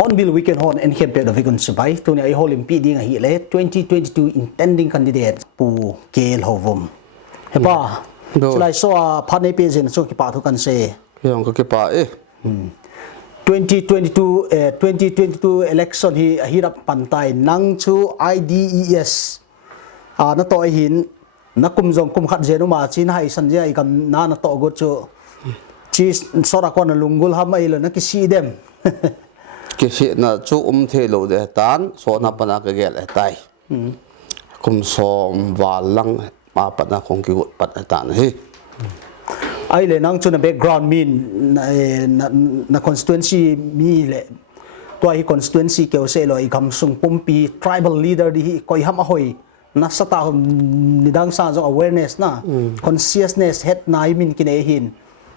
Hornbill weekend horn and campaign of Vigon Subai to the Olympic ding a hele 2022 intending candidate pu ke Lhouvum. Heba, so I saw a partner page in so kipa who can say 2022 election hi hirap pantay nang chu IDES na to hin na kumjong kumkhat jenu ma chin hai sanja ikam na to go chu chi sora kon lungul ham ai lo na ki si dem kisi na chu thelo de tan so na pana ka gel tai kum som walang ma pana khong ki gut pat tan hi ai le nang chu na background min na constituency mi le to hi constituency ke se lo ikam sung pumpi tribal leader di koi ham hoi na sata nidang sa jo awareness na consciousness het na min kine hin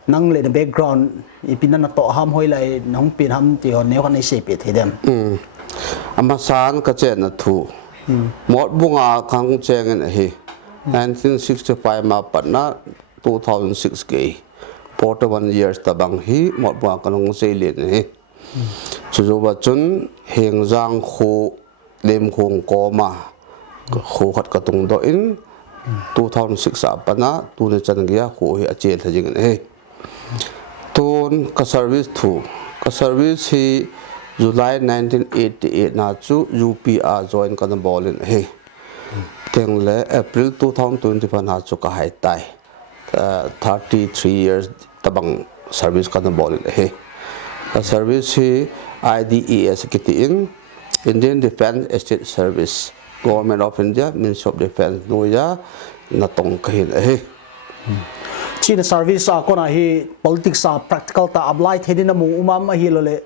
nang le background ipina na to ham hoi lai nong pin ham ti hon ne kan se pe thedem amasan ka chen na thu mot bunga khang cheng en hi 1965 ma patna 2006 ke 41 years tabang hi mot bunga kanong se len hi chu ba chun heng jang khu lem khong ko ma khu khat ka tung do in 2006 apana tu ne chan gya khu hi achel thajing hi Tun ka service thu ka service hi July 1988 na chu UPR join kan bolin he tengle April 2021 na chu ka hai tai 33 years tabang service kan bolin he ka service hi IDES kiti in Indian Defence Estate Service Government of India Ministry of Defence noya na tong kahin he China service akona hi politics practical ta apply thedi na mu umam hi lole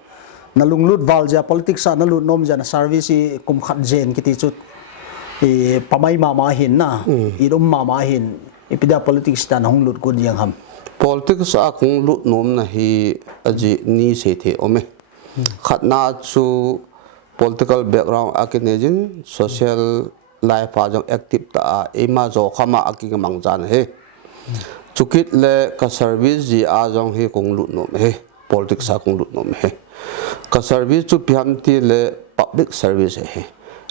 na lunglut valja politics na lut nom jana service kum khat jen kiti chut e pamai mama hin na idum mama hin ipida politics tan hong lut kun yang ham politics a kung lut nom na hi aji ni se the ome khatna chu political background akinejin social life ajong active ta ema zo khama aking mangjan he chukit le ka service ji ajong hi kung lut nom he politics a kung lut nom he ka service chu piam ti le public service he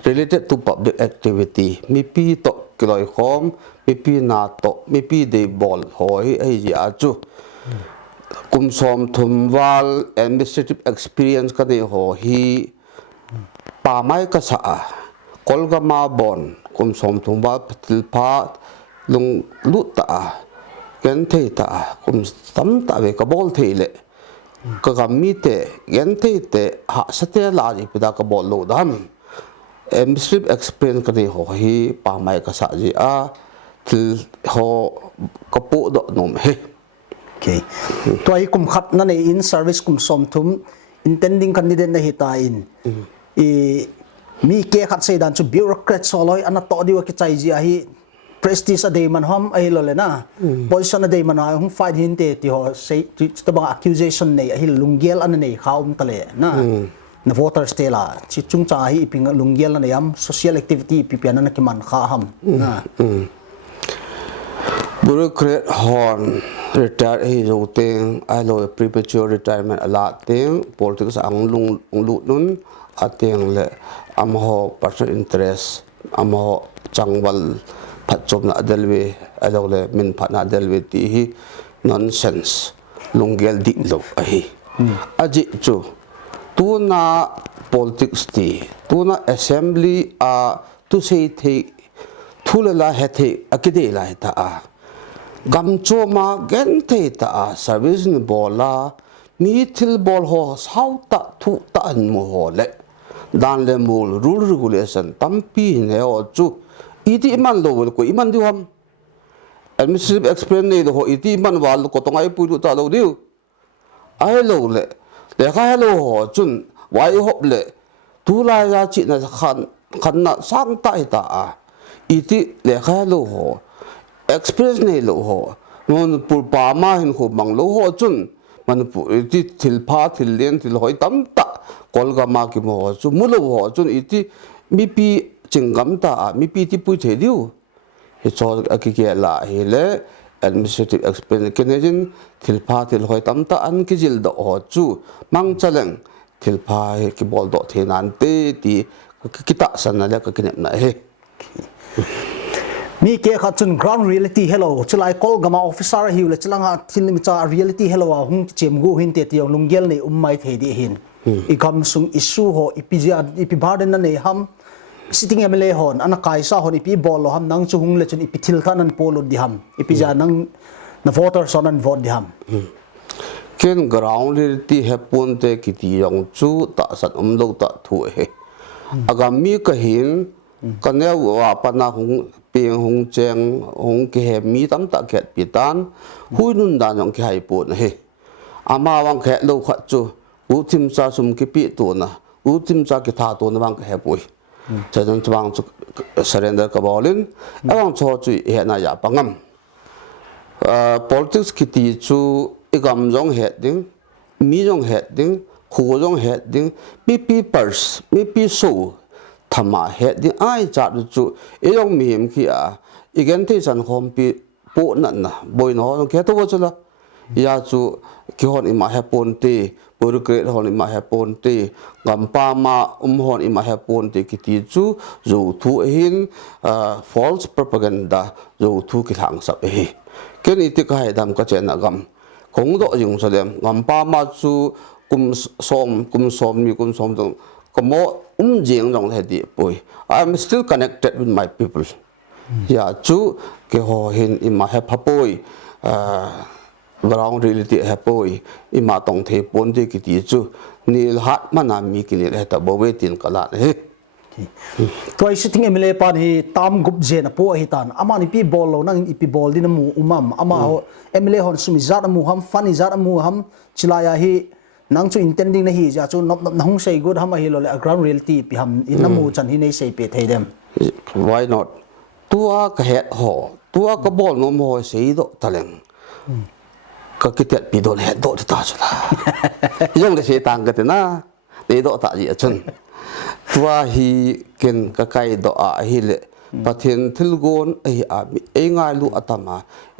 related to public activity mi pi to kiloi khom mi pi na to mi pi de bol hoi ai ji a chu kum som thum wal administrative experience ka de ho hi pa mai ka sa kolgama bon kum som thum wal patil pha lung lut ta gen thei ta kum tam ta ve ka bol thei le ka gammi te gen thei te ha sate la ji pida ka bol lo dam administrative experience ka de ho hi pa mai ka sa ji a til ho ka pu do nom he okay to ai kum khat na nei in service kum som thum intending candidate na hita in e mi ke khat sei dan chu bureaucrat soloi ana to diwa ki chai ji a hi prestige a day man hom ai lo le na position a day man ha hung fight hin te ti ho sei to bang accusation nei a hi lunggel an nei khaum tale na na voters te la chi chung cha hi ping lunggel na yam social activity pi pian na ki man kha ham na bureaucrat horn retire hi zo teng ai lo premature retirement a lot teng politics ang lung lu nun ateng le am ho personal interest am ho changwal phat chom na delwe alo le min phat na delwe ti hi nonsense lunggel di lo a hi aji chu tu na politics ti tu na assembly a tu sei the thulala he the akide la ta a gam choma gen the ta a service ni bola mi thil bol ho sau ta thu ta an mo ho le dan le mul rule regulation tampi ne ho chu iti man lo ko iman diwam administrative explain nei ho iti man wal ko tongai pu ta lo diu ai lo le kha lo ho chun wai hop le tu la ya chi na khan na sang ta ta a iti le kha lo ho express nei lo ho non pur pa ma hin khu mang lo ho chun man pu iti thil pha thil len thil hoi tam ta kol ga ma ki mo chu mu lo ho chun iti mi pi chingam ta mi pi ti pu the diu he cho ki ke la he le administrative explain kenejin thil pha thil hoi tam ta an ki jil do ho chu mang chaleng thil pha he ki bol do the nan te ti ki ta san na le ka kinep na he mi ke kha chun ground reality hello chulai kol gama officer hiu le chulanga thil mi cha reality hello a hung chem gu hin te tiang lunggel nei ummai the di hin I kam sung issue ho ipi barden na nei ham sitting emle hon ana kaisa hon ipi bol lo ham nang chu hung le chun ipi thil khan an polo di ham ipi ja nang na voter son an vote di ham ken ground reality hapun te kiti yong chu ta sat lo ta thu he agam mi ka hin kanel wa pana hung ping hung cheng hung ke he mi tam ta ket pitan huinun dan yong ke hai pun he ama wang khe lo kha chu u tim cha sum ki pi tu na u tim cha ki tha tu na wang he pui cha jong chwang chu surrender ka bolin awang cho chu he na ya pangam politics ki ti chu igam jong he ding mi jong he ding khu jong he ding pi pers mi pi so thama he ding ai cha chu e yong mi em ki a igen te san hom pi po na na boy no ke to chu la ya chu ki hon ima he pon te por grade hon ima he pon te ngam pa ma hon ima he pon te ki ti chu zo thu hin false propaganda zo thu ki thang sap he ken iti ka hai dam ka chen agam kong do jing so lem ngam pa ma chu kum som dong komo jing dong he di poi I'm still connected with my people ya chu ke ho hin ima he phapoi ground reality hapoi ima tong the pon de ki ti chu nil hat mana mi ki ne ta bo we tin kala he toy sitting emle pan hi tam gup je na po hi tan ama ni pi bol lo nang ipi bol din mu umam ama ho emle hon sumi zat mu ham fani zat mu ham chilaya hi nang chu intending na hi ja chu nop na hung sei good ham hi lo le ground reality pi ham in na mu chan hi nei sei pe thei dem why not tua ka het ho tua ka bol no mo sei do taleng ka kitet pi do le do ta chu la yong le se tang ka te na le do ta ji chun tua hi ken ka kai do a hi le pathen thil gon ai a e ngai lu atama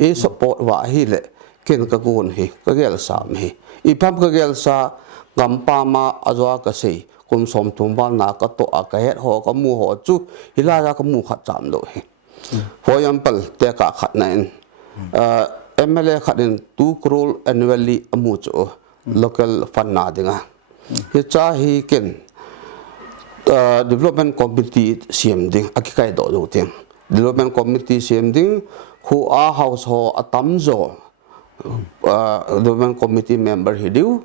e support wa hi le ken ka gon hi ka gel sa mi I pam ka gel sa ngam pa ma azwa ka sei kum som tum ba na ka to a ka het ho ka mu ho chu hila ya ka mu khat cham lo hi for example te ka khat na in MLA khatin 2 crore annually amu chu local fund na dinga hi cha hi ken development committee CM ding akikai do ting development committee CM ding who are house ho atam zo development committee member hi diu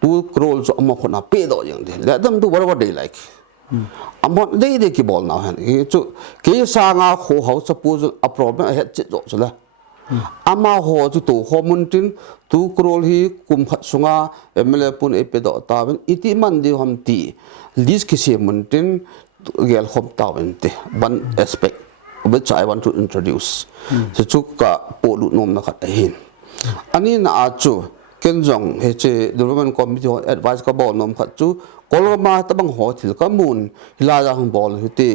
2 crore zo amo khona pe do yang de let them do whatever they like amo de ki bol na han chu ke sa nga ho house suppose a problem het chi zo chula ama ho chu to homun tin 2 crore hi kum khat sunga MLA pun epe do ta ben iti man di ham ti list ki se mun tin gel khom ta ben te one aspect which I want to introduce so chu ka po lu nom na khat hin ani na a chu ken jong he che development committee advice ka bol nom khat chu kolma ta bang ho thil ka mun hila ja hang bol hi te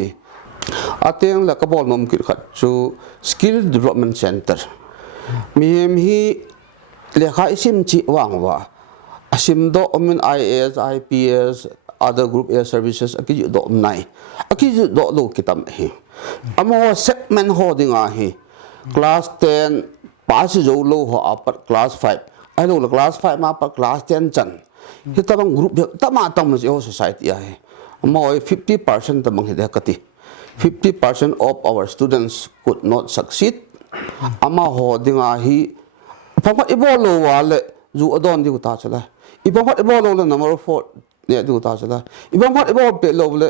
ateng la ka bol nom ki khat chu skill development center miem hi lekha isim chi wang wa asim do omin IAS IPS other group air services aki do nai aki do lo kitam hi amo segment ho dinga hi class 10 pass jo lo ho upper class 5 ai lo class 5 ma pa class 10 chan hi tabang group tama tam jo society ai amo 50% tamang hi kati 50% of our students could not succeed ama ho dinga hi phamat ibolo wale zu adon di ta chala ibang hat ebo lo number 4 ne du ta chala ibang hat ebo pe lo le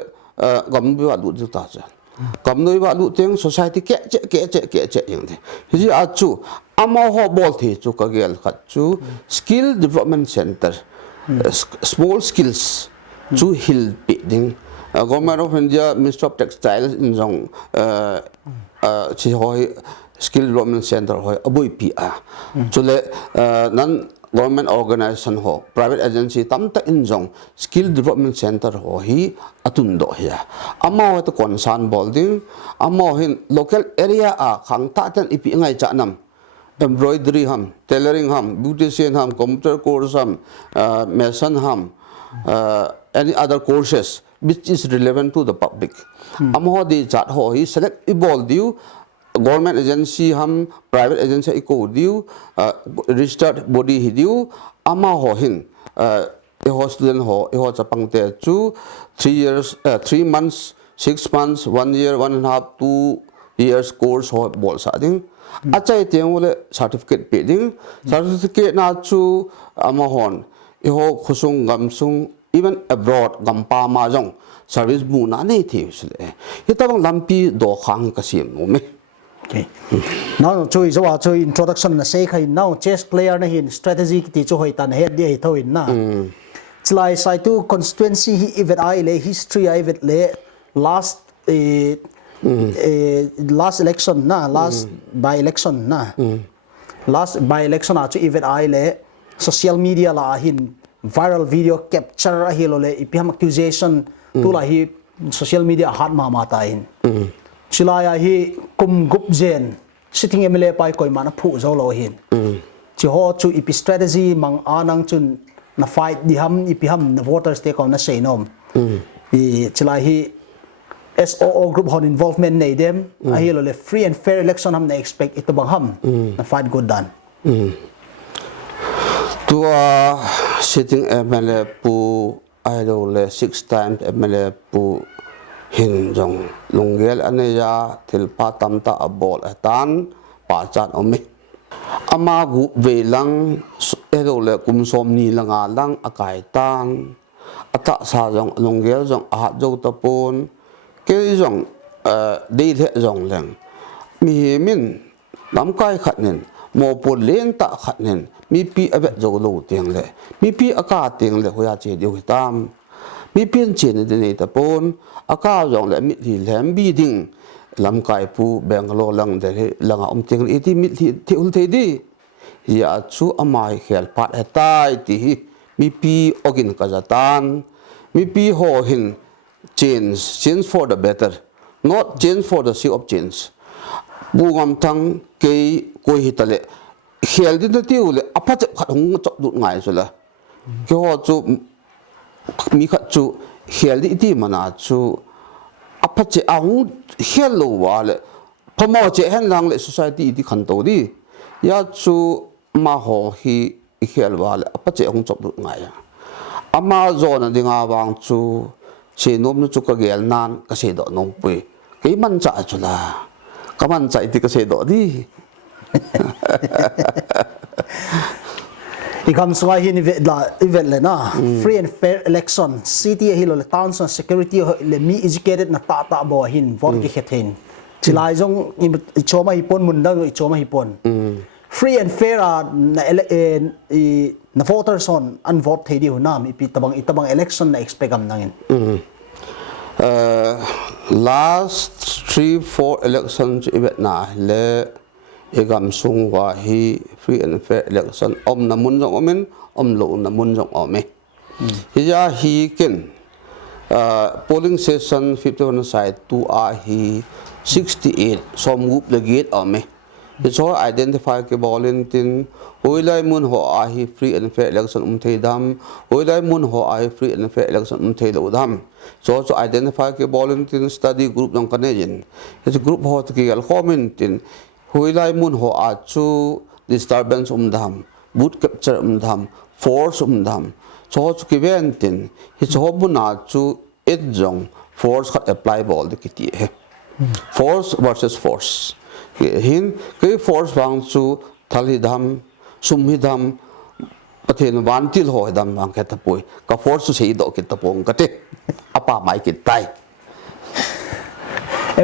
gam bi wa du ta chala gam noi wa lu teng society ke che yang de ji a chu amo ho bol thi chu ka gel khat chu skill development center small skills chu hil pi ding government of India Ministry of Textiles in jong chi hoi skill development center hoi abui pi a chule nan government organization ho private agency tam ta in jong skill development center ho hi atun do ya ama wa to konsan bolding ama hin local area a khang ta tan ipi ngai cha nam embroidery ham tailoring ham beautician ham computer course ham mason ham any other courses which is relevant to the public ama di chat ho hi select ibol diu government agency ham private agency iko diu registered body hi diu ama ho hin ho student ho chapang te chu 3 months 6 months 1 year 1.5 2 years course ho bol sa ding achai teng wole certificate pe ding certificate na chu ama hon ho khusung gamsung even abroad gampa ma jong service bu na nei thi sule hitabang lampi do khang kasim no me. Okay. Now chui zo chui introduction na say khai now chess player na hin strategy ti chu hoi tan head dia thoin na chlai Saitu constituency hi event ai le history ai event le last last election na last by election na last by election a chu event ai le social media la hin viral video capture a hilo le ipiham accusation tu la hi social media hat ma mata in chilaya hi kum gup zen sitting emle pai koi mana phu zo lo hin chi ho chu ipi strategy mang anang chun na fight di ham ipiham na voters te ko na say nom I chilai hi SOO group hon involvement nei dem a hilo le free and fair election ham na expect ito bang ham na fight good done tua sitting MLA pu aido le 6 times MLA pu hin jong lungel aneya thilpa tamta abol atan pa chat omi ama gu velang aido le kumsom ni langa lang akai tan ata sa jong lungel jong a jo tapon ke jong dei le jong leng mi min lam kai khatnin mo pon len ta khatnin mi pi abet zo lo tiang le mi pi aka tiang le hoya che diu hitam mi pian chen de nei ta pon aka jong le mi li lem bi ding lam kai pu Bangalore lang de langa tiang iti mi thi ul the di ya chu amai khel pat atai ti mi pi ogin kazatan mi pi ho hin change for the better not change for the sake of change bungam thang ke ko hitale khel din ta tiu le apa che khat hung chok du ngai so la ke ho chu mi khat chu khel di ti mana chu apa che a hung khel lo wa le phamo che hen lang le society di khan to di ya chu ma ho hi khel wa le apa che hung chok du ngai ya ama zona dinga wang chu che nom nu chu ka gel nan ka se do nong pui ke man cha chu la ka man cha ti ka se do di ikam swai hin event le na free and fair election city hilo le town security le mi educated na ta bo hin vote ki khethin chilai jong I choma hi pon mun da I choma hi pon free and fair na voters on an vote thedi hu nam ipi itabang election na expect am nangin last 3-4 elections event na le egam sung wa hi free and fair election om na mun jong omen om lo na mun jong ome hi ja hi ken polling session 51 side 2 a hi 68 som group le gate ome so identify ke bolin tin hoilai mun ho a hi free and fair election thei dam hoilai mun ho a hi free and fair election thei lo dam so identify ke bolin tin study group jong kanejin is group ho ki al comment tin hoilai mun ho a chu disturbance dam boot capture dam force dam so chu ki ventin hi so buna chu et jong force khat apply bol de kiti he force versus force hin ke force wang chu thali dam sumhi dam ประเทศวันที่หอยดำบางแค่ตะปุยก็ฟอร์สุสีดอกกิตะปงก็เตะอาป่าไม้กิตไต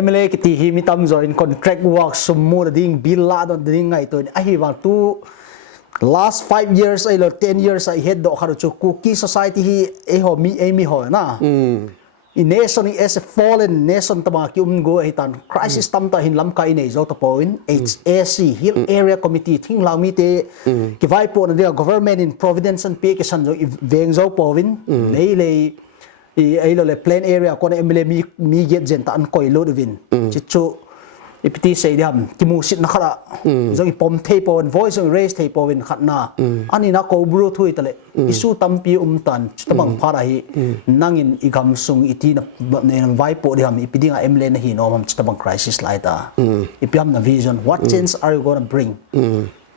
MLA กิติฮิมิตัมจอยน์ contract work สมมุติดิ่งบิลลาดดิ่งไงตัวนี้ไอ้ฮิวันตู last 5 years ไอ้หรือ10 years ไอ้ head ดอกขรุจุกุกี้ society ฮีไอ้หอมีหอนะin nation is a fallen nation ตะมาคิมกูไอ้ตัน crisis ตั้มตาหินลำกายในเจ้าตะปอยน์ HAC Hill Area Committee ทิ้งลามีเตกิไว้ปนเดียว government in Providence and Peak สันจงเวงเจ้าปอวินเลยไอ้เลย plain area คนเอ็มเลมีเย็ดเจนตาอันคอยโลดวินจิตชูอีพิธีเสียดำกิมูสินักละจงอีปมเทปอน voice จง raise เทปอนขัดนาอันนี้นักกูบรูทุยตะเลอิสุตัมปีตันจุดบังพาราฮีนั่งอินอีกำซุงอีทีนับในไว้ปอดีหำอีพิธีงาเอ็มเลนฮีโนมัมจุดบัง crisis ไล่ตาอีพิธีหำนะ vision what change are you gonna bring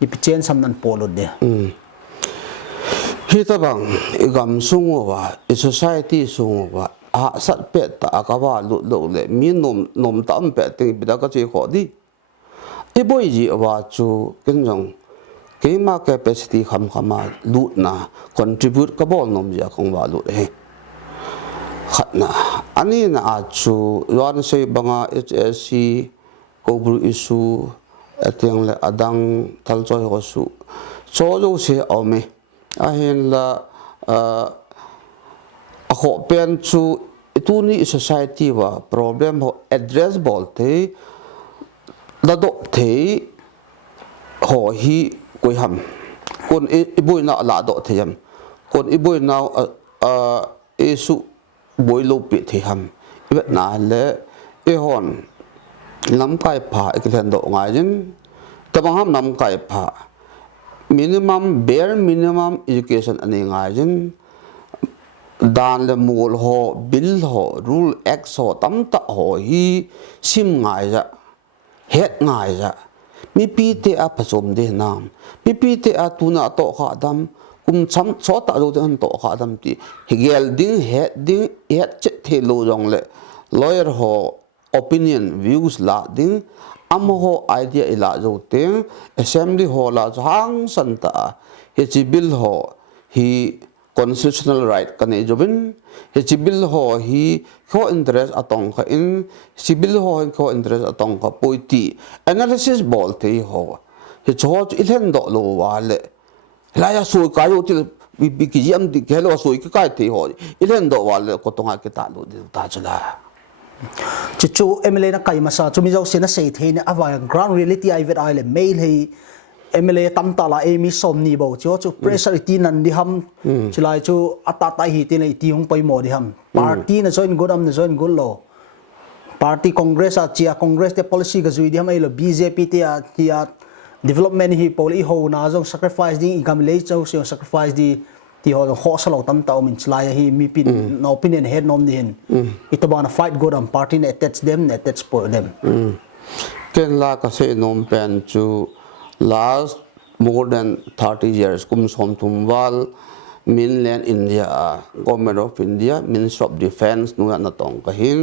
อีพิธี change หำนั้นปอลดเดียฮิตบังอีกำซุงว่าอี society ซุงว่าอาสัตเป็ดตากว่าลุกเลยมีนมตั้มเป็ดติงบิดาก็จะขอดีอีบ่อยจีว่าจูกันจงเกี่ยมา capacity คำมาลุนะ contribute ก็บอกนมจะคงว่าลุเองขัดนะอันนี้นะอาจูย้อนเสียบัง HSC ก็บรูอิสูเตียงเลยอดังทัลจอยก็สูโซ่ดูเสียเอาไหมอาเห็นละขอเป็นชูตัวนี้ society ว่า problem เขา address บอลที่ระดับที่หอฮีกุยหำคนอีบุยน่าละดอกที่หำคนอีบุยน่าเอสุบุยลูปิที่หำอีแบบนั้นแหละอีหอนน้ำไก่ผ่าอีกเรื่องดอกไงจินแต่บางครั้งน้ำไก่ผ่า minimum bare minimum education อันนี้ไงจินดานเลมูลห่อบิลห่อรูลเอ็กซ์ห่อตั้มตะห่อฮีซิมง่ายจะเฮ็ดง่ายจะมีปีเตะผสมเดนามมีปีเตะตุนาโตขาดำกุมช้ำชอตะดูเดนโตขาดำตีเกลดิ้งเฮ็ดดิ้งเฮ็ดเจเทโลจงเล่ lawyer ห่อ opinion views ละดิ้งอัมห่อ idea อีละจูเต็ง assembly ห่อละจังสันตะเฮจิบิลห่อฮีconstitutional right กันเองจวินเฮจิบิลห่อฮีข้อ interest อัตองค่ะอินซิบิลห่อข้อ interest อัตองค่ะปุยตี analysis บอลที่ห่อเฮจห่ออิเลนดอกโลวาเลลายสวยกายอยู่ที่วิกิจิมที่เฮลว่าสวยก็กายที่ห่ออิเลนดอกวาเลก็ต้องหากิตาลูดิตาจุลาจิจูเอเมเลนักไก่มาซาจูมิเจ้าเสนาเสียเทนอวาย ground reality ไอเวทไอเลเมลให้MLA ตั้มตาลามีสมนีบ่จู่จู่ pressure ตีนันดิฮัมจู่ไล่จู่อัตตาหิตีในตีหงไปหมดดิฮัม party นะ join good นะ join good law party congress อาเจีย congress เต policy ก็จุยดิฮัมไอ้ละ BJP เตะที่ development ฮี poli โหน่าจง sacrifice ดิอีกำเลยจู่เสีย sacrifice ดิที่เขาข้อสลายตั้มตามินไล่ฮีมีปิน opinion head นอมดิฮันอิตาบานะ fight good อัน party เนี่ย attach them เนี่ย attach for them เกินลากเสียนอมเป็นจู่ last more than 30 years กุมสมทุมวัล mainland India government of India Ministry of Defense นู่นนั่นตองก็เห็น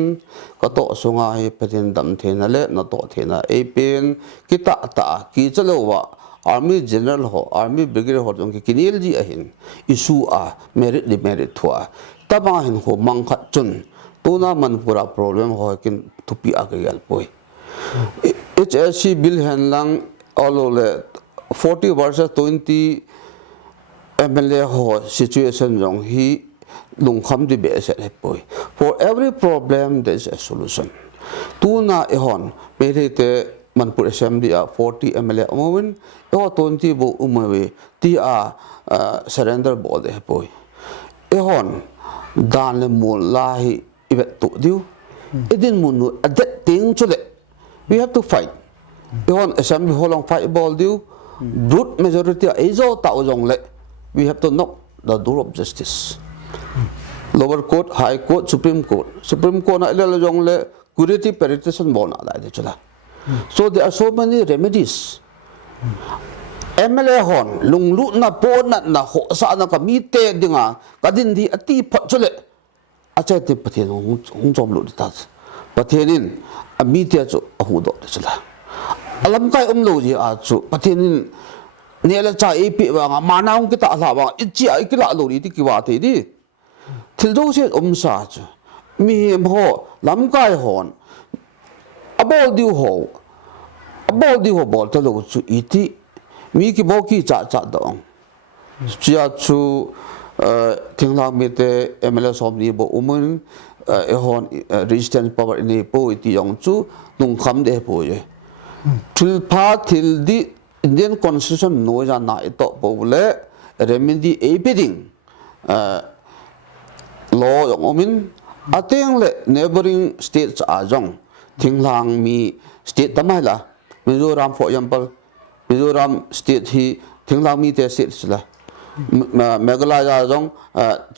ก็โตส่งให้ประเทศดำเทนเลยนั่นโตเทนเอเป็นกิตาตากิจเลวะ Army General หอ Army Brigadier หอจงกินเอลจีเห็นอิสูmerit demerit ทัวแต่บางเห็นหัวมังคัดจนตัวนั้นมันพูด problem หอกินทุปีอาเกยลป่วย HSC bill เห็นลังall over 40 versus 20 MLA ho situation jong hi lung kham di be se le poi for every problem there is a solution tu na ehon merite manpur assembly a 40 MLA moment e 20 bo umawe ti a surrender bo de poi ehon dan le mul la hi ibet tu diu edin munu adet ting chule we have to fight Yon assembly holong fight ball diu brute majority azo tao jong le we have to knock the door of justice lower court high court supreme court na ile jong le curative petition bon na dai chula so there are so many remedies MLA hon lung lu na po na ho sa na ka mi te dinga ka din di ati phat chule acha te pathen hong jom lu ta pathenin a mi te chu a hu do chula alam kai lo ji a chu patinin nè là cha ep vàng mà nào cái tạ là vàng ít chỉ ai cái lạ lối đi cái vả thế đi thì đâu sẽ sa chứ mi em ho làm cái hòn abol diu ho bol ta lo chu iti mi ki bo ki cha dong chia chu thing lang mi te ml som ni bo umun hon resistance power ni po iti yong chu nung kham de po ye thil pha thil di Indian constitution no ja na ito po le remedy apeding law yong omin ateng le neighboring states ajong thinglang mi state tamai la Mizoram for example Mizoram state hi thinglang mi te state la Meghalaya jong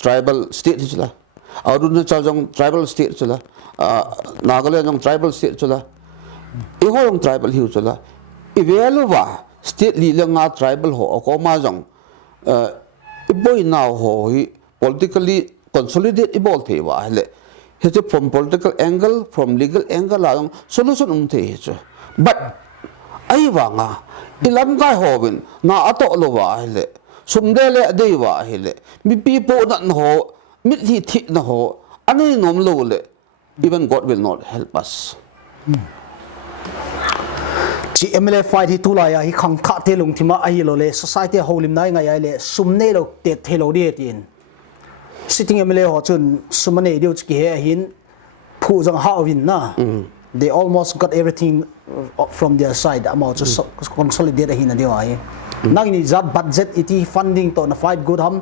tribal state la Arunachal jong tribal state la Nagaland jong tribal state la iho jong tribal hi la iveluwa state li lenga tribal ho ko ma jong iboi now ho hi politically consolidate ibol the wa le he from political angle from legal angle la solution the chu but ai wa nga ilam kai ho bin na ato lo wa le sumde le dei wa le mi pi po na ho mit hi thi na ho ani nom lo le even God will not help us chi MLA fight hi tulaya hi khang kha te lung thima ai lo le society holim nai ngai ai le sumne lo te thelo di tin sitting MLA ho chun sumane dio chi he hin phu jang ha win na they almost got everything from their side amount to consolidate hin dio ai nang ni zat budget iti funding to na fight good ham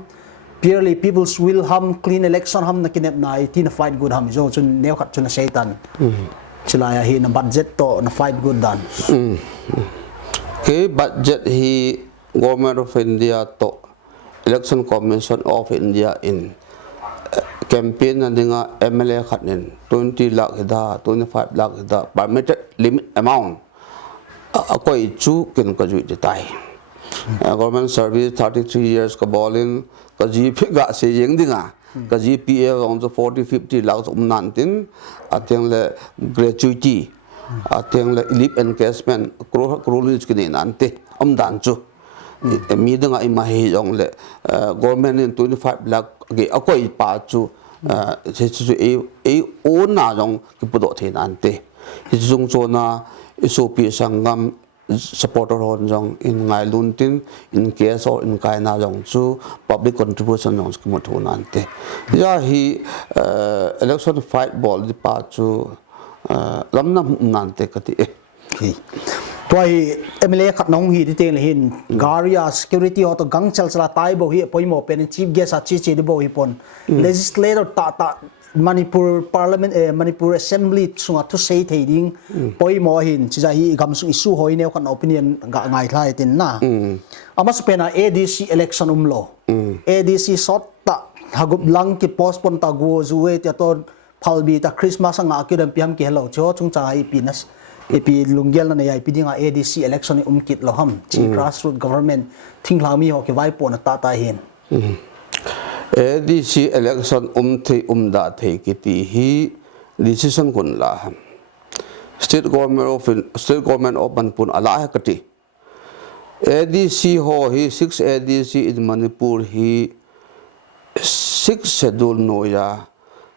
purely people's will ham clean election ham na kinep na iti na fight good ham jo chun neo khat chun satan chilaya hi na budget to na fight good dan ke budget hi government of India to election commission of India in campaign na dinga MLA khanin 20 lakh da 25 lakh da permitted limit amount akoi chu ken ka ju tai government service 33 years ka bolin ka ji phiga se yeng dinga ka ji PA on the 40 50 lakh nan tin ateng le gratuity ateng le leave encashment krolis kini nante dan chu mi danga I mahi jong le government in 25 lakh ge akoi pa chu se chu e o na jong ki pudo the nante hi jung cho na isopi sangam supporter hon jong in ngai luntin in case or in kai na jong chu public contribution jong ki mo thu nante ya hi election fight ball di pa chu lamna nante kati toy MLA khat nong hi te le hin garia security auto gang chal chala tai bo hi poimo pen chief guest a chi de bo hi pon legislator ta Manipur parliament Manipur assembly chunga to say thading poimo hin chi ja hi gam su issue hoi ne khan opinion ga ngai thlai tin na amas pena ADC election umlo ADC sot ta hagup lang ki postpone ta go zuwe ta ton phalbi ta Christmas anga ki dam piam ki hello cho chung cha hi pinas epi lunggel na yai pidinga ADC election umkit loham chi grassroots government thinglami ho ke vai pon ta ta hin ADC election umda the kiti hi decision kun la state government of Manipur ala ha kati ADC ho hi 6 ADC in Manipur hi 6 schedule no ya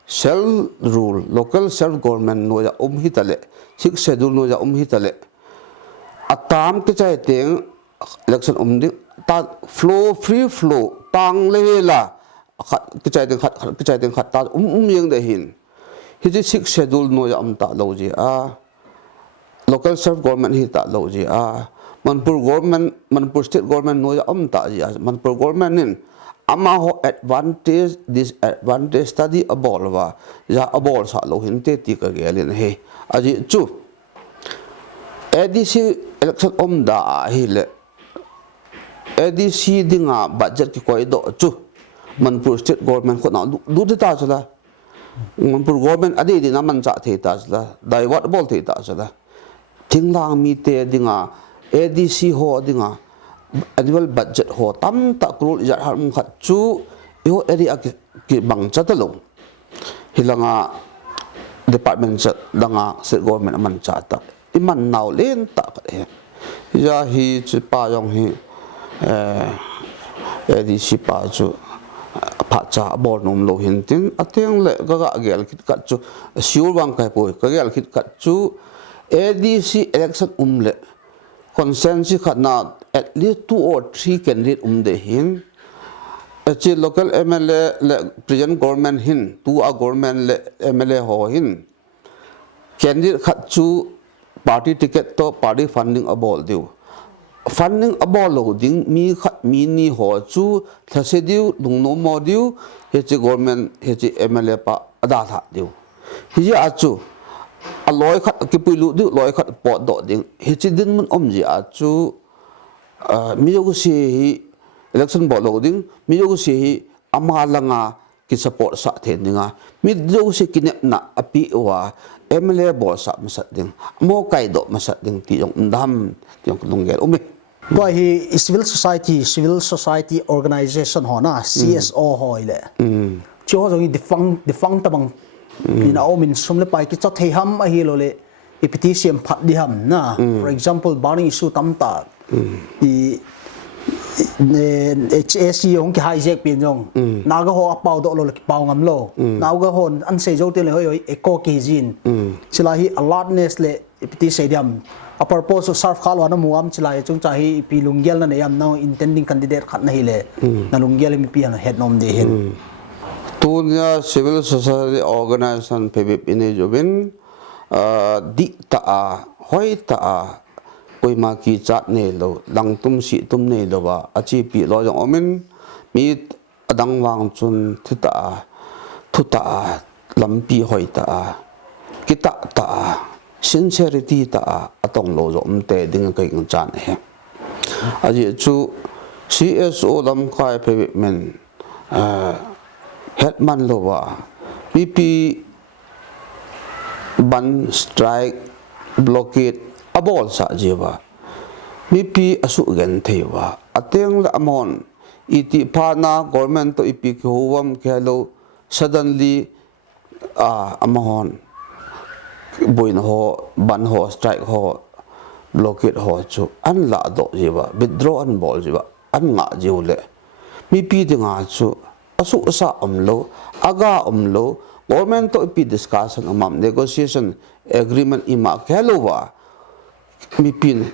self rule local self government no ya hitale 6 schedule no ya hitale atam ke chai teng election di ta flow free flow tang le la ke chai teng khat ta yeng de hin hi 6 schedule no ya ta lo ji a local self government hi ta lo ji a Manipur state government no ya ta ji a Manipur government nin ama ho advantage disadvantage study abol wa ya abol sa lo hin te ti ka gelin he aji chu ADC election da hi le ADC dinga budget ki koi do chu Manipur state government ko na du ta chala Manipur government adi di na man cha the ta chala dai wat bol the ta chala thinglang mi te dinga ADC ho dinga annual budget ho tam ta krul jar ham khat chu yo area ki bang chatalo hilanga department chat danga state government man cha ta iman naw len ta ka he ya hi chi pa yong hi ADC pa chu pha cha bor nom lo hin tin ateng le ga gel khit kat chu sure wang kai poi ka gel khit kat chu ADC election le consensus khatna at least 2 or 3 candidate de hin achi local MLA le present government hin tu a government le MLA ho hin candidate khat chu party ticket to party funding abol diu funding abol lo ding mi khat mi ni ho chu thase diu lung no mo diu he chi government he chi MLA pa ada tha diu hi a chu a loi khat ki pui lu diu loi khat po do ding he chi din mun om ji a chu mi yo si hi election bol lo ding mi yo si hi ama langa ki support sa the ninga mi yo si kinep na api wa MLA bol sa masat ding mo kai do masat ding ti yong ndam ti yong lungel umi Toi hi civil society organization ho na CSO hoi le cho jong defang tabang ina o min sumle pai ki chat thei ham a hi lo le petition phat di ham na for example burning issue tam ta i HSC hong ki hijack pin jong naga ho apau do lo ki pau ngam lo naga hon an se jo te le hoi eco ki jin chila hi alertness le petition diam a purpose of serve khalwa na muam chila chung cha hi pi lunggel na yam now intending candidate khat na hi le na lunggel mi pi head nom de hin tunya civil society organization pebip ine jobin di ta hoi ta koi ma ki chat ne lo lang tum si tum ne lo ba achi pi lo jong omin mi adang wang chun thuta lampi hoi ta kita ta sincerity ta atong lo jom te ding kai ng chan he aji chu CSO lam khai pebip men headman lo wa PP ban strike blockade abol sa jiwa BP asu gen theiwa ateng la amon iti phana government to ipi Lhouvum khelo suddenly amahon boin ho ban ho strike ho blockade ho chu an la do jiwa withdraw an bol jiwa an nga jiule BP dinga chu asu sa omlo aga omlo government to ipi discussion amam negotiation agreement ima khelo mi pin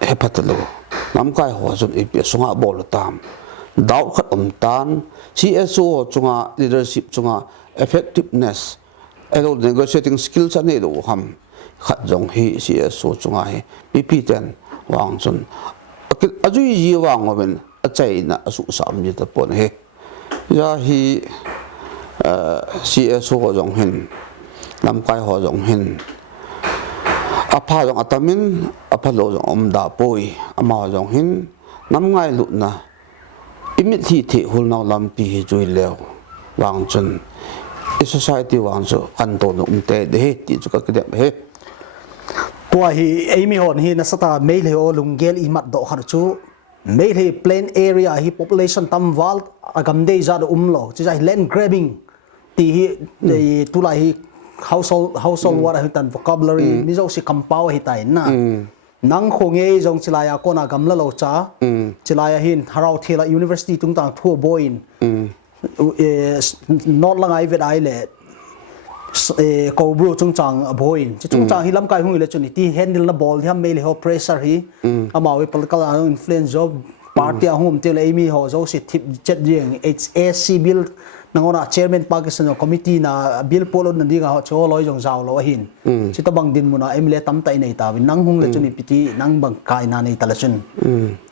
hepatalo nam kai ho jun ipi sunga bol tam daw khat tan CSO chunga leadership chunga effectiveness elo negotiating skills ane do ham khat jong hi CSO chunga he pp ten wang chun ajui ji wang oben achai na asu sam ji ta pon he ya hi CSO jong hin nam kai ho jong hin apa jong atamin apa lo jong om da poi ama jong hin nam ngai lu na imit thi thi hul naw lam pi hi jui lew wang chun society wang chu kan to no te de ti chu ka ke he tua hi emi hon hi na sata mail he o lunggel i mat do khar chu mail he plain area hi population tam wal agam de za do umlo chi jai land grabbing ti hi tu lai hi household what hitan vocabulary mi zo si kampau hi tai na nang khonge jong chilaya ko na gamla lo cha chilaya hin harau thela university tung tang thu boin not lang ai vet ai le ko bru chung chang boin chung chang hi lam kai hung le chuni ti handle na ball hi mail ho pressure hi amawi political influence job party hum te le mi ho zo si tip chat jing HSC bill nangona chairman Pakistan committee na bill polo nandiga ho cho loi jong zaw lo hin chita bang din muna emle tam tai nei ta nang hung le chuni piti nang bang kai na nei talachun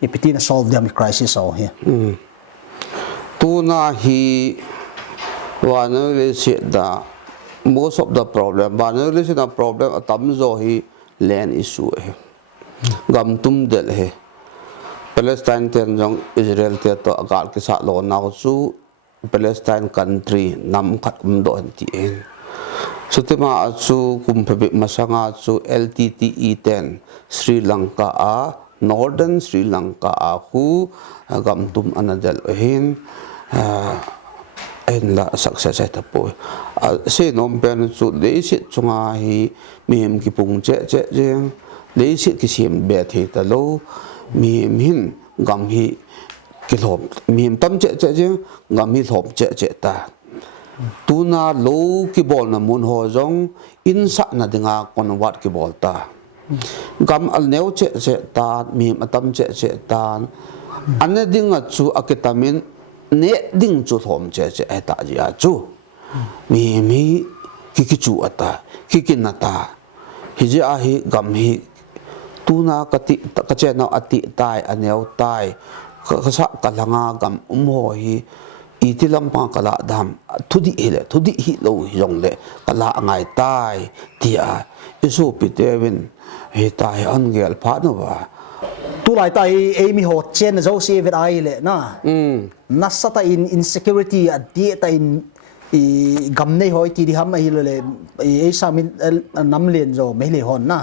ipiti na solve the crisis so here tu na hi wana le se da most of the problem wana le se da problem atam zo hi land issue he gam tum del he Palestine ten jong Israel te to agal ke sa lo na chu Palestine country nam khat do ti en sutima chu kumphabi masanga chu LTTE 10 Sri Lanka northern Sri Lanka hu gam tum anadel hin en la success ta po se nom pen chu le sit chunga hi mem ki pung che jeng le sit ki sim be the ta lo mi hin gam hi ki hlom mim tam che che gam hi hlom che ta tuna lo ki bol na mun ho jong in sa na dinga kon wat ki bol ta gam al neu che ta mim atam che ta ane dinga chu akitamin ne ding chu hlom che ta ji a chu mi ki chu ata ki nata hi ji a hi gam hi tuna ka che na ati tai aneu tai ka sa ka langa gam ho hi itilam pa kala dam thudi hi lo jong le kala ngai tai tia isu pitewin he tai an gel pha no ba tu lai tai emi ho chen zo se vet ai le na nasata in insecurity adi ta in gam nei hoi ti di ham hi le e samin nam len zo me le hon na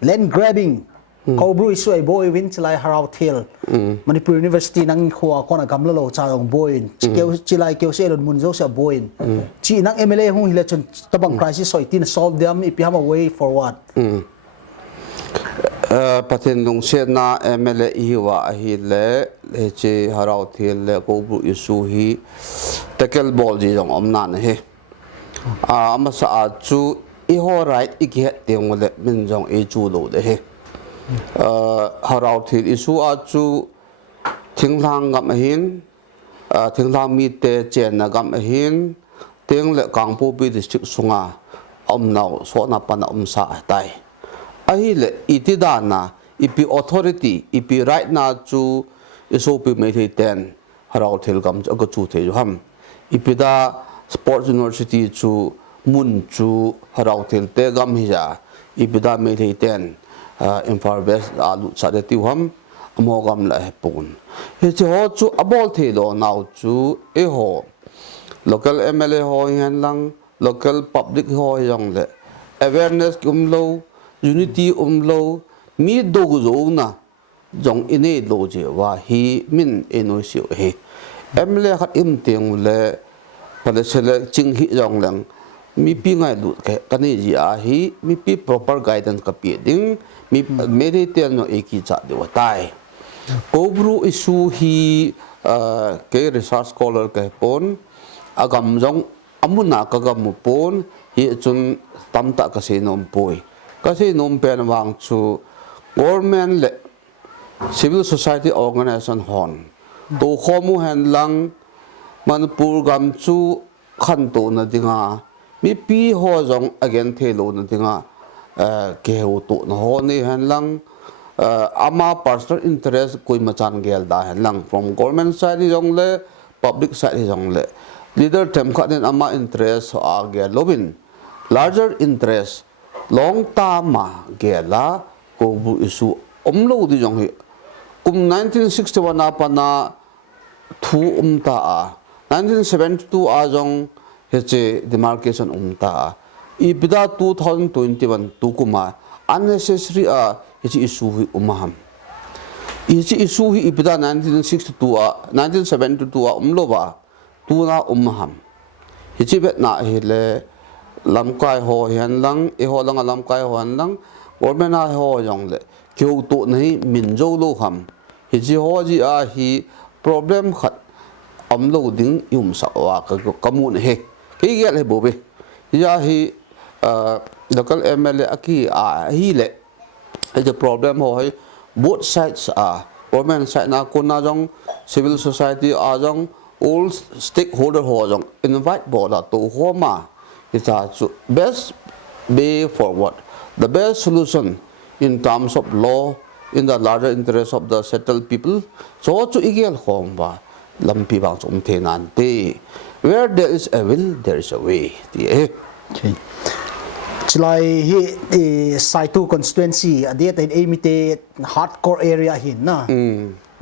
land grabbing Kobru isu ai boy win chilai harau thil Manipur University nang khwa kona gamla lo cha ong boy keu chilai keu se lon mun zo sa boy chi nang MLA hung hile chun tabang crisis soi tin solve them if you have a way forward patin lung se na MLA hiwa hi le che harau thil le Kobru isu hi tackle ball ji jong om nan he ama sa chu I ho right I ge tiang le min jong e chu lo de he harau thil isu a chu thinglang gam hin thinglang mi te chen na gam hin teng le kangpo bi district sunga om nau so na pan om sa tai a hi le itidana ipi authority ipi right na chu isu pi me the ten harau thil gam ga chu the ham ipi da sports university chu mun chu harau thil te gam hi ja ipi da me the ten Infarbes alu sa de tiwam amogam la pun he ho chu abol the lo now chu e ho local MLA ho yan lang local public ho yang le awareness lo unity lo mi do zo na jong ine lo je wa hi min eno si he MLA khat im teng le pale sele ching hi jong lang mi pi ngai lu ke kani ji a hi mi pi proper guidance ka pi ding mi meditator no eki cha de wa tai Kobru isu hi ke research scholar ke pon agam jong amuna ka gam pon hi chun tamta ka se nom poi ka se nom pen wang chu government le civil society organization hon to khomu han lang Manipur gam chu khan to na dinga mi pi ho jong again thelo na dinga ke ho to na ho ni han lang ama personal interest koi machan gel da han lang from government side jong le public side jong le leader them kha den ama interest a ge lobin larger interest long term ma ge la ko bu isu omlo di jong hi 1961 apa na thu ta a 1972 a jong heche demarcation ta ibida 2021 tukuma unnecessary a heche issue hi umaham heche issue hi ibida 1962 a 1972 a umloba tuna umaham heche bet na hele lamkai ho hian lang e ho lang lamkai ho han lang government a ho yong le keu to nei min zo lo ham heche ho ji a hi problem khat amlo ding yum sa wa ka kamun he ke gel he bobe ya hi local MLA aki a hi le the problem ho hai both sides are government side na kuna jong civil society a jong all stakeholder ho jong invite bola to homa is a best way forward the best solution in terms of law in the larger interest of the settled people so to igel homba lampi bang som the nan te where there is a will there is a way the chilai hi Saitu constituency ade ta emite hardcore area hin na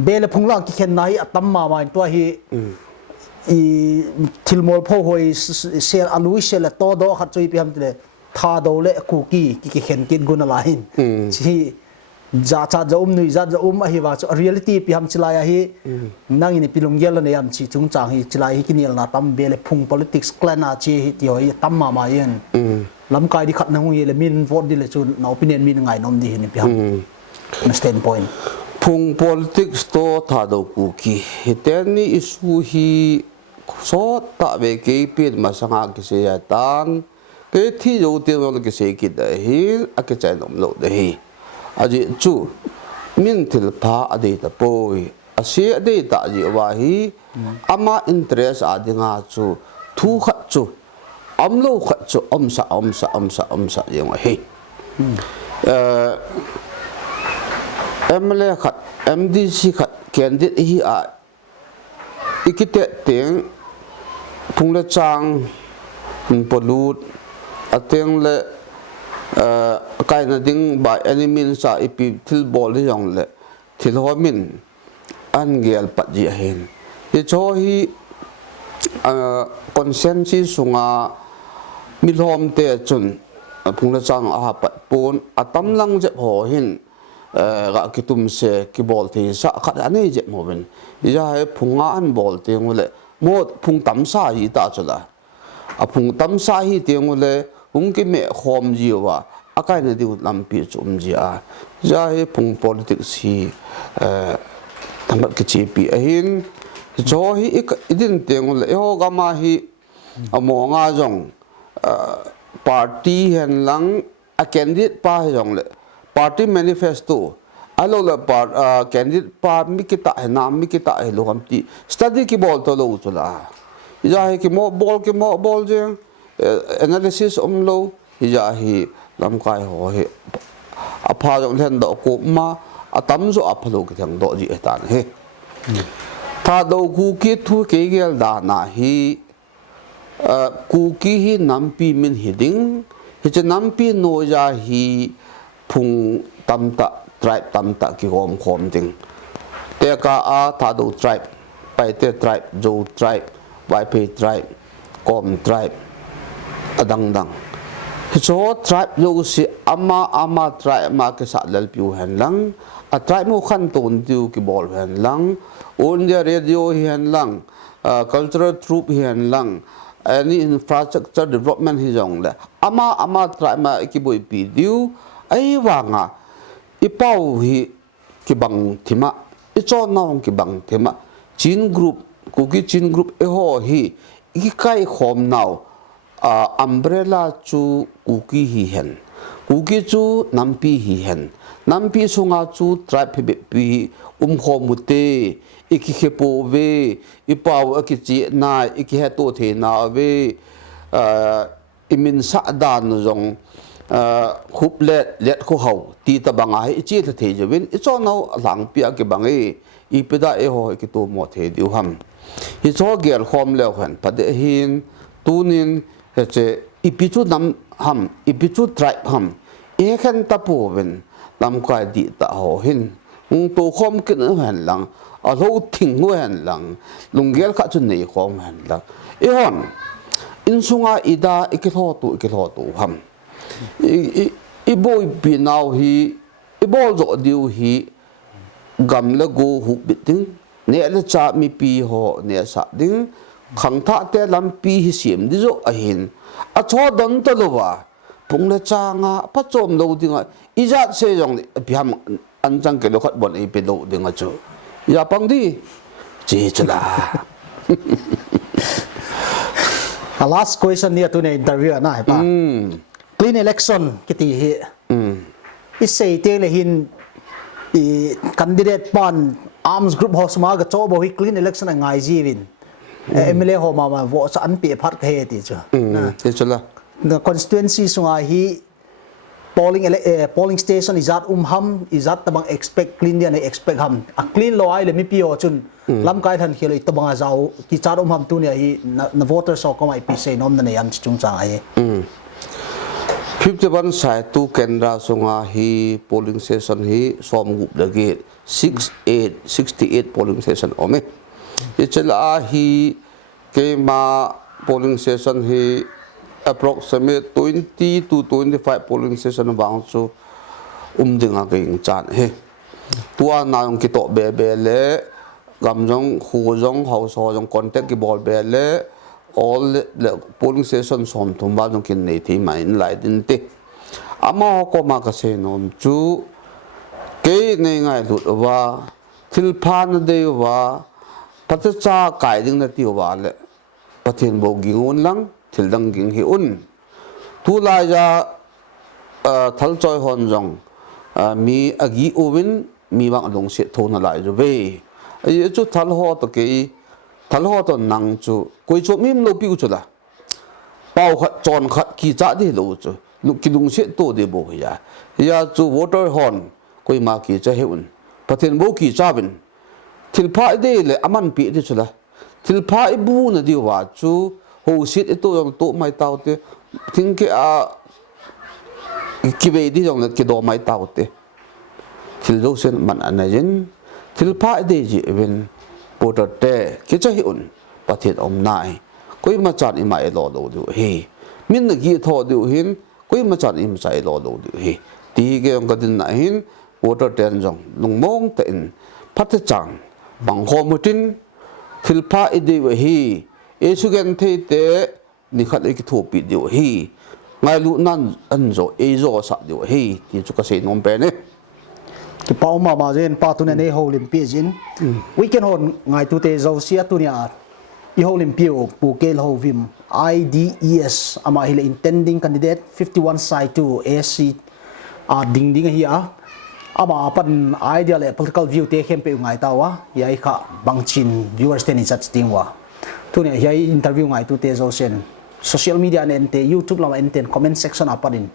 bele phunglang ki khen nai atam ma ma to hi I thilmol pho hoi sel alui sel to do khat choi piam tele tha do le ku ki khen kin gun la hin chi za cha za nui za a hi wa reality piam chilai hi nang ni pilung gel ne am chi chung chang hi chilai hi kinil na tam bele phung politics clan a chi hi ti hoi tam ma ma yen lam kai di khat na hu ye le min vote di le chu na opinion min ngai nom di hin piam na standpoint phung politics to tha do ku ki hiten ni isu hi so ta ve ke pin ma sanga ki se ya tan ke thi jo te no ki se ki da hi a ke chai nom lo de hi aji chu min thil pha ade ta poi ase ade ta ji wa hi ama interest adinga chu thu khat chu amlo khat chu omsa yang hi MLA khat MDC khat candidate hi a ikite teng phungla chang polut ateng le kai na ding by any means a ipi thil bol hi yong le thil homin an gel pat ji hen ye cho hi consensus sunga milhom te chun phungla chang a pat pon atam lang je ho hin ga kitum se ki bol thi sa khat ani je moben ya he phunga an bol te ngule mo phung tam sa hi ta chula a phung tam sa hi te ngule hung ki me khom ji wa akai na di lam pi chum ji a ya he phung politics hi tamat ki chi pi a hin cho hi idin te ngule e ho ga ma hi amo nga jong party hen lang a candidate pa jong le party manifesto alo la candidate pa mi kita nam mi kita lo kam ti study ki bol to lo chula ja hi ki mo bol je analysis lo ja hi lam kai ho he apha jong then do ko ma atam zo aphalo ki thang do ji etan he tha do ku ki thu ke gel da na hi ku ki hi nampi min hiding hi che nampi no ja hi phung tamta tribe tamta ki khom ding te ka a tha do tribe pai te tribe jo tribe wai pe tribe kom tribe adang so tribe lo si ama tribe ma ke sa lal piu han lang a tribe mo khan ton tiu ki bol han lang on the radio han lang cultural troop han lang any infrastructure development hi jong le ama tribe ma ki boi pi diu ai wanga ipau hi ki bang thima icho naung ki bang thima chin group kuki chin group e ho hi ki kai khom naw umbrella chu kuki hi hen kuki chu nampi hi hen nampi sunga chu tribe pi khomute iki khepo ve ipau aki chi na iki heto the na ve imin sa dan jong khup let khu hau ti ta banga hi chi the the jewin I cho no lang pia ke bangi I peda e ho ki to mo the diu ham hi cho gel khom le khan pade hin tunin he che ipichu nam ham ipichu tribe ham e khan ta po wen lam ka di ta ho hin to khom ke na han lang a lo thing ho han lang lungel kha chu nei khom han lang e hon in sunga ida ikitho tu ham iboi pinau hi ibol zo diu hi gam la go hu biting ne la cha mi pi ho ne sa ding khang tha te lam pi hi sim di zo a hin a cho don to lo wa pung la cha nga pa chom lo dinga ijat se jong biam an jang ke lo khat bon I pe lo dinga chu ya pang di chi chula last question ni atune interview na ha pa clean election kiti hi isei te le hin I candidate pan arms group ho sma ga cho bo hi clean election a ngai ji win MLA ho ma vo sa an pe phat khe ti cha na te chula the constituency sunga hi polling station izat ham izat tabang expect clean dia ne expect ham a clean lo ai le mi pi o chun lam kai than khelo tabanga zau ki char ham tu ne hi na voter so ko mai pi se nom na ne am chung cha ai 51 Saitu Kendra sunga hi polling station hi som gup dagi 68 polling station ome ichela hi kema polling station hi approximate 20 to 25 polling station bang chu dinga king chan he tua na yong kito be le gamjong khujong house jong contact ki bol be le all the polling station som thumba jong kin nei thi mai lai din te ama ko ma ka se nom chu cái này ngay lụt và thil phan đây và phát cha cái đừng là tiêu và lệ phát hiện bộ ging un lăng thil đăng ging hi un tu lại ra thal choi hòn rong mi agi uvin mi bang long sẽ thôn lại rồi về ấy chút thal ho to cái thal ho to năng chu coi chỗ mìm lâu piu chu là bao khát tròn khát kỳ trả đi lâu chu lúc kỳ long sẽ to đi bộ ya chu water hòn coi mà kỳ trả hiệu phát hiện bộ kỳ trả bên thil phai đây là aman pi đi chu là thil phai bu na đi vào chu hồ xịt ấy tôi to mai tao thế thinh cái kipe đi trong là cái đồ máy tàu thế thì đâu xem mình anh này thì phải để gì bên bộ trật tệ cái cho hiệu và thiệt ông này có mà chọn im mãi lo đầu điều hi mình là kia thọ điều hin có mà chọn im sai lo đầu điều hi thì cái ông cái tin này hin bộ trật tệ trong nông mong tên phát triển bằng hồ một tin thì phải để hi esugen thế thế ni khát cái thủ bị điều hi ngay lúc nan anh rồi ấy rồi sao điều hi thì chúng ta sẽ nôm bền đấy cái bảo mà gen pa tu này hồ Olympia gen weekend hồn ngày tu te zau sia tu nia i Olympia pu ke Lhouvum IDES ama hile intending candidate 51 Saitu AC ding ding hi ama pan idea le political view te khem pe ngai tawa yai kha bangchin viewers te ni chat ting wa tu nia yai interview ngai tu te zau sen social media nen te YouTube lama enten comment section apanin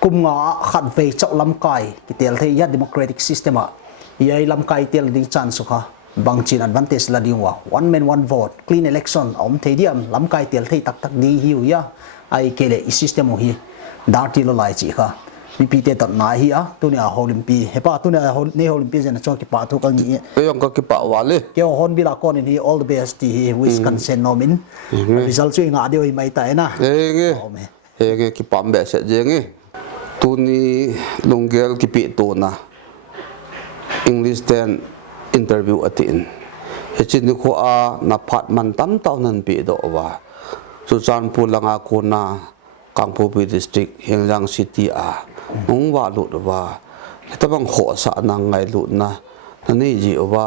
kum nga khat ve chau lam kai ki tel the ya democratic system a yai lam kai tel ding chance kha bangchin advantage la dingwa one man one vote clean election om the diam lam kai tel the tak tak di hiu ya ai kele i system hi darti lo lai chi kha ppt tat na hi a tunia Olympia hepa tunia ne Olympia jen cho ki pa thu ka ni yong ka ki pa wale ke Hornbill kon ni all the best hi Wisconsin nomin result chu nga deu mai ta na nge ki pam be se je nge tu ni longel ki pi to na English ten interview atin hechin ni kho a na phat man tam taw nan pi do wa chu chan pu langa ko na Kangpo district Hiang city a nong wa lu wa tabang kho sa na ngai lu na ni ji wa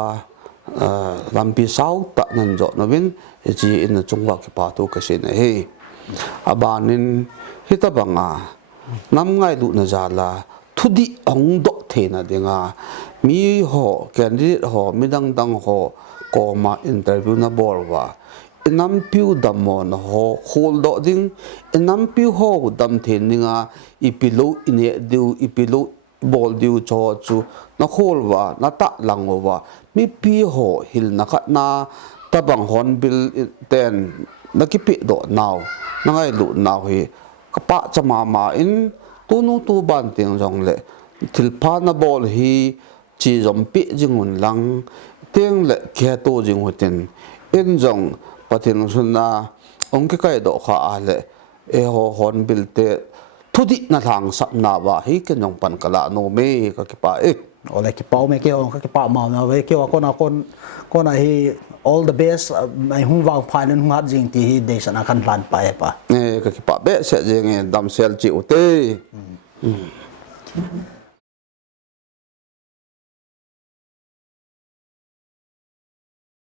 lampi sau ta nan jo no bin ji in chungwa ki pa tu ka se ne he abanin hitabanga nam ngai lu na jala thudi ong do the na denga mi ho candidate ho midang dang ho ko ma interview na bor wa inam piu damon ho hold do ding inam piu ho dam the ninga ipilo ine du ipilo bol du cho chu na khol wa na ta lang wa mi pi ho hil na kha na tabang Hornbill ten na ki pi do naw na ngai lu naw hi ka pa chama ma in tu nu tu ban teng jong le thil pha na bol hi chi jom pi jingun lang teng le khe to jing hoten in jong pathin sunna ong ke kai do kha ale e ho Hornbill te thudi na thang sap na wa hi ke nong pan kala no me ka ki pa e ole ki pau me ke on ka ki pa ma na ve ke wa kon hi all the best mai hung wang phan hung hat jing ti hi de sana kan plan pa e pa ka ki pa be se je nge dam sel chi u te